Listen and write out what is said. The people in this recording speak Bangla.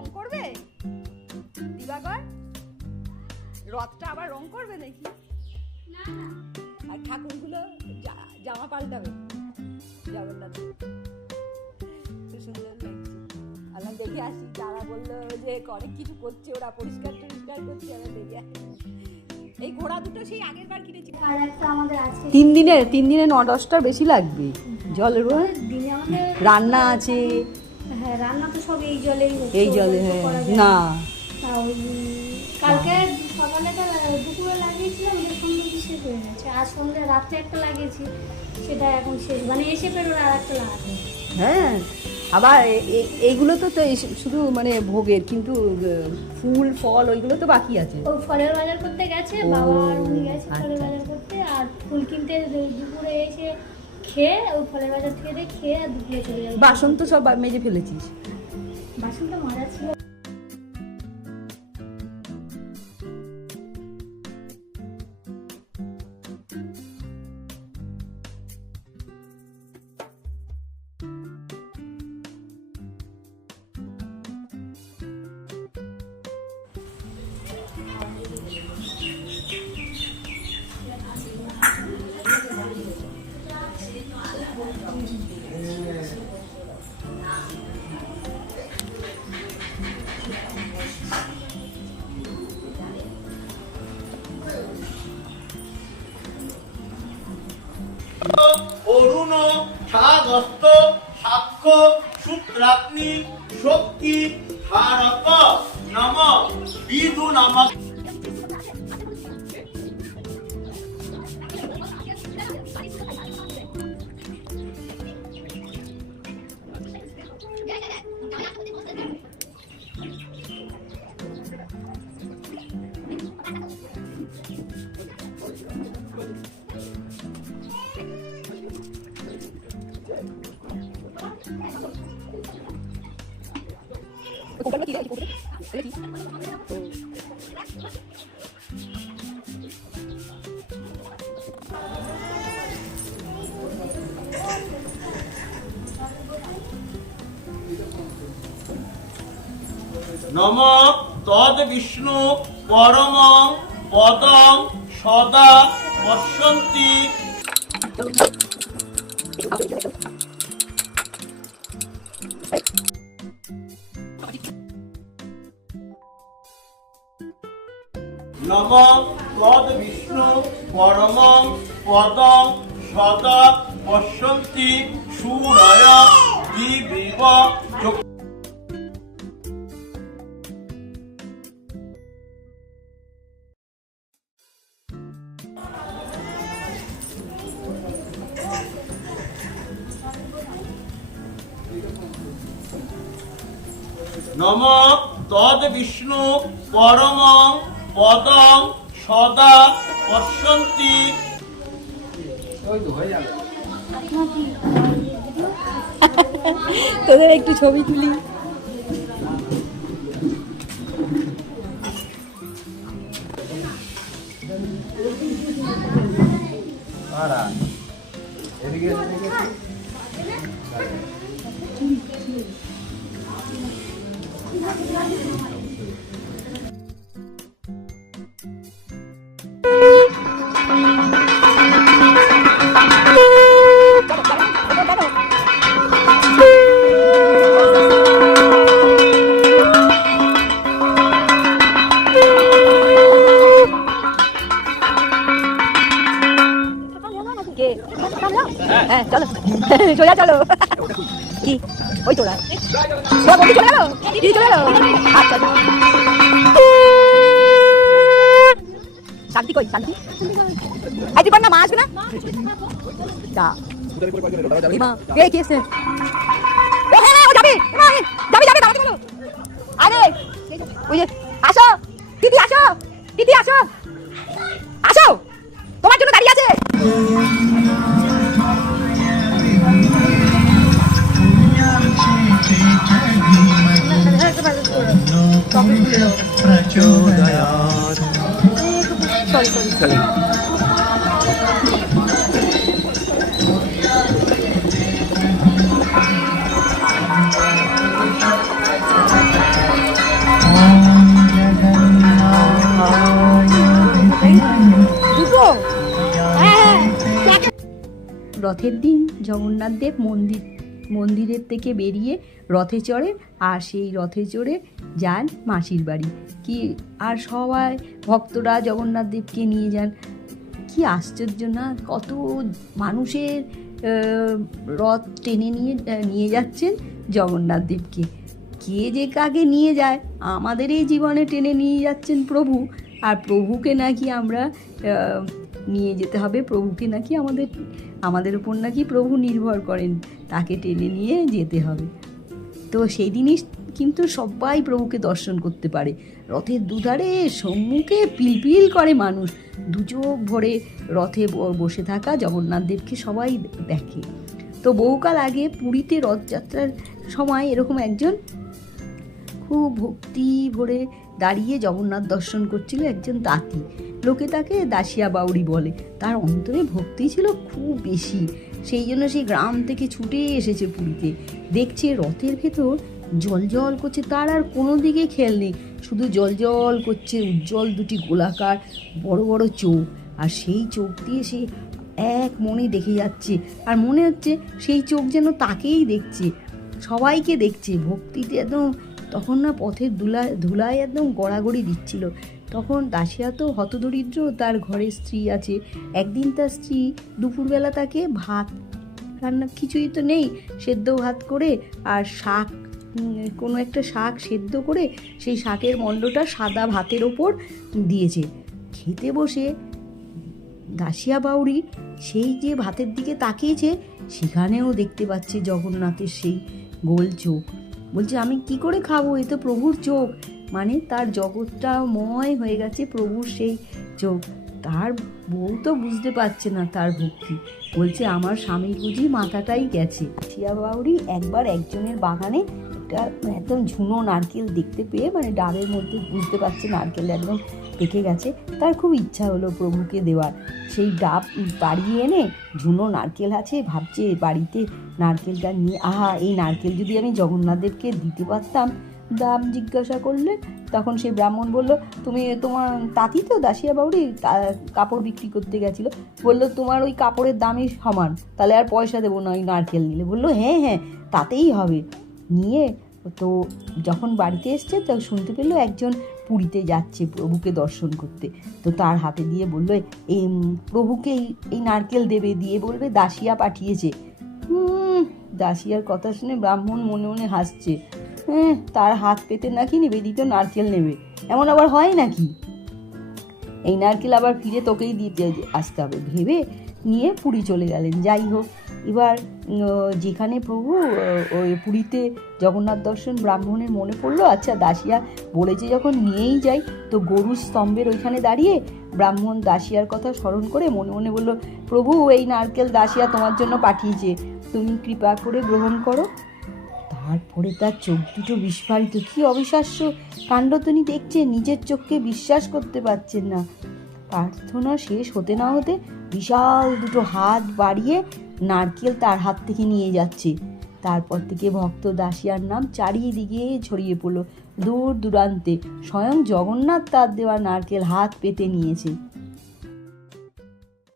রং করবে দিবাকর? রথটা আবার রং করবে নাকি? আর ঠাকুরগুলো জামা পাল্টাবে জগন্নাথ। খুব সুন্দর লাগছে। আমরা দেখে আসি, যারা বললো যে অনেক কিছু করছে, ওরা পরিষ্কার টরিষ্কার করছে, আমরা দেখে আসি। এই ঘোড়া দুটো সেই আগের বার কিনেছি। আর একটা আমাদের আছে 3 দিনে 9-10টা বেশি লাগবে জলের দিনে আমাদের রান্না আছে। হ্যাঁ, রান্না তো সব এই জলেই হচ্ছে। এই জলে হ্যাঁ না ওই কালকে সকালে দুপুরে লাগিয়েছিলাম, ওদের সন্ধ্যে শেষ হয়ে গেছে। আর সন্ধ্যে রাত্রে একটা লাগিয়েছি, সেটা এখন শেষ, মানে এসে পেরোর আর একটা লাগাতে। হ্যাঁ, আবার এইগুলো তো শুধু মানে ভোগের, কিন্তু ফুল ফল ওইগুলো তো বাকি আছে। ও ফলের বাজার করতে গেছে, বাবা আর উনি গেছে ফলের বাজার করতে। আর ফুল কিনতে দুপুরে এসে খেয়ে, ওই ফলের বাজার থেকে খেয়ে আর দুপুরে চলে যাবে। বাসন তো সব মেজে ফেলেছিস? বাসনটা মাজা ছিল। অরুণ সাগস্ত সাক্ষ্য সূত্রাগ্নি শক্তি হারক নম বিদু নামক। নম তদ বিষ্ণু পরমং পদং সদা পশ্যন্তি। নম তদ বিষ্ণু পরমং পদং সদা পশ্যন্তি সূরয় দিবিব। নম তদ বিষ্ণু পরমং পদং সদা পশ্যন্তি। তোদের একটু ছবি তুলি। হ্যাঁ চলো সোজা চলো। কি ওই তোরা বন্ধু চলে গেল? দিদি চলে গেল? আচ্ছা শান্তি কই? শান্তি আজ কর না, মা আসবে না? কে এসছে? আরে ওই যে আসো দিদি, আসো দিদি, আসো আসো, তোমার জন্য দাঁড়িয়ে আছে। সরি রথের দিন জগন্নাথ দেব মন্দিরের থেকে বেরিয়ে রথে চড়েন, আর সেই রথে চড়ে যান মাসির বাড়ি। কি আর সবাই ভক্তরা জগন্নাথ দেবকে নিয়ে যান। কি আশ্চর্য না, কত মানুষের রথ টেনে নিয়ে যাচ্ছেন জগন্নাথ দেবকে। কে যে কাকে নিয়ে যায়, আমাদের এই জীবনে টেনে নিয়ে যাচ্ছেন প্রভু, আর প্রভুকে নাকি আমরা নিয়ে যেতে হবে, প্রভুকে নাকি আমাদের উপর নাকি প্রভু নির্ভর করেন, তাকে টেনে নিয়ে যেতে হবে। তো সেই দিনই কিন্তু সবাই প্রভুকে দর্শন করতে পারে। রথের দুধারে সম্মুখে পিলপিল করে মানুষ, দু চোখ ভরে রথে বসে থাকা জগন্নাথ দেবকে সবাই দেখে। তো বহুকাল আগে পুরীতে রথযাত্রার সময় এরকম একজন খুব ভক্তি ভরে দাঁড়িয়ে জগন্নাথ দর্শন করছিল একজন তাঁতি। লোকে তাকে দাসিয়া বাউরি বলে। তার অন্তরে ভক্তি ছিল খুব বেশি, সেই জন্য সে গ্রাম থেকে ছুটে এসেছে পুরীতে। দেখছে রথের ভেতর জল জল করছে, তার আর কোনো দিকে খেয়াল নেই, শুধু জল জল করছে উজ্জ্বল দুটি গোলাকার বড় বড় চোখ, আর সেই চোখ দিয়ে সে এক মনে দেখে যাচ্ছে, আর মনে হচ্ছে সেই চোখ যেন তাকেই দেখছে, সবাইকে দেখছে। ভক্তিতে একদম তখন না পথের ধুলায় একদম গড়াগড়ি দিচ্ছিল। তখন দাসিয়া তো হতদরিদ্র, তার ঘরে স্ত্রী আছে। একদিন তার স্ত্রী দুপুরবেলা তাকে ভাত রান্না, কিছুই তো নেই, সেদ্ধ ভাত করে আর শাক, কোনো একটা শাক সেদ্ধ করে সেই শাকের মণ্ডটা সাদা ভাতের ওপর দিয়েছে। খেতে বসে দাসিয়া বাউরি সেই যে ভাতের দিকে তাকিয়েছে, সেখানেও দেখতে পাচ্ছে জগন্নাথের সেই গোল চোখ। বলছে আমি কি করে খাবো, এ তো প্রভুর চোখ। মানে তার জগৎটা ময় হয়ে গেছে প্রভুর সেই চোখ। তার বউ তো বুঝতে পারছে না তার ভক্তি, বলছে আমার স্বামী বুঝি মাথাটাই গেছে। দাসিয়া বাউরি একবার একজনের বাগানে একটা একদম ঝুনো নারকেল দেখতে পেয়ে, মানে ডাবের মধ্যে বুঝতে পারছে নারকেল একদম পেকে গেছে, তার খুব ইচ্ছা হলো প্রভুকে দেওয়ার। সেই ডাব বাড়িয়ে এনে ঝুনো নারকেল আছে, ভাবছে বাড়িতে নারকেলটা নিয়ে, এই নারকেল যদি আমি জগন্নাথদেবকে দিতে পারতাম। দাম জিজ্ঞাসা করলে তখন সেই ব্রাহ্মণ বলল, তুমি তোমার তাঁতি তো দাসিয়া বাউরি কাপড় বিক্রি করতে গেছিলো, বললো তোমার ওই কাপড়ের দামই সমান, তাহলে আর পয়সা দেবো না ওই নারকেল নিলে। বললো হ্যাঁ তাতেই হবে। নিয়ে তো যখন বাড়িতে এসছে তো শুনতে পেলো একজন পুরীতে যাচ্ছে প্রভুকে দর্শন করতে। তো তার হাতে দিয়ে বললো এই প্রভুকে এই নারকেল দেবে, দিয়ে বলবে দাসিয়া পাঠিয়েছে। দাসিয়ার কথা শুনে ব্রাহ্মণ মনে মনে হাসছে। তার হাত পেতে নাকি নিবেদিত নারকেল নেবে, এমন আবার হয় নাকি? এই নারকেল আবার ফিরে তোকেই দিতে আসতে হবে ভেবে নিয়ে পুরী চলে গেলেন। যাই হোক, এবার যেখানে প্রভু ওই পুরীতে জগন্নাথ দর্শন ব্রাহ্মণের মনে পড়লো, আচ্ছা দাসিয়া বলেছে যখন নিয়েই যাই, তো গরুর স্তম্ভের ওইখানে দাঁড়িয়ে ব্রাহ্মণ দাসিয়ার কথা স্মরণ করে মনে মনে বলল, প্রভু এই নারকেল দাসিয়া তোমার জন্য পাঠিয়েছে, তুমি কৃপা করে গ্রহণ করো। তারপরে তার চোখ দুটো বিস্ফারিত, কি অবিশ্বাস্য কাণ্ড তিনি দেখছেন, নিজের চোখকে বিশ্বাস করতে পারছেন না। প্রার্থনা শেষ হতে না হতে বিশাল দুটো হাত বাড়িয়ে নারকেল তার হাত থেকে নিয়ে যাচ্ছে। তারপর থেকে ভক্ত দাসিয়ার নাম চারিদিকে ছড়িয়ে পড়ল, দূর দূরান্তে স্বয়ং জগন্নাথ তার দেওয়া নারকেল হাত পেতে নিয়েছে।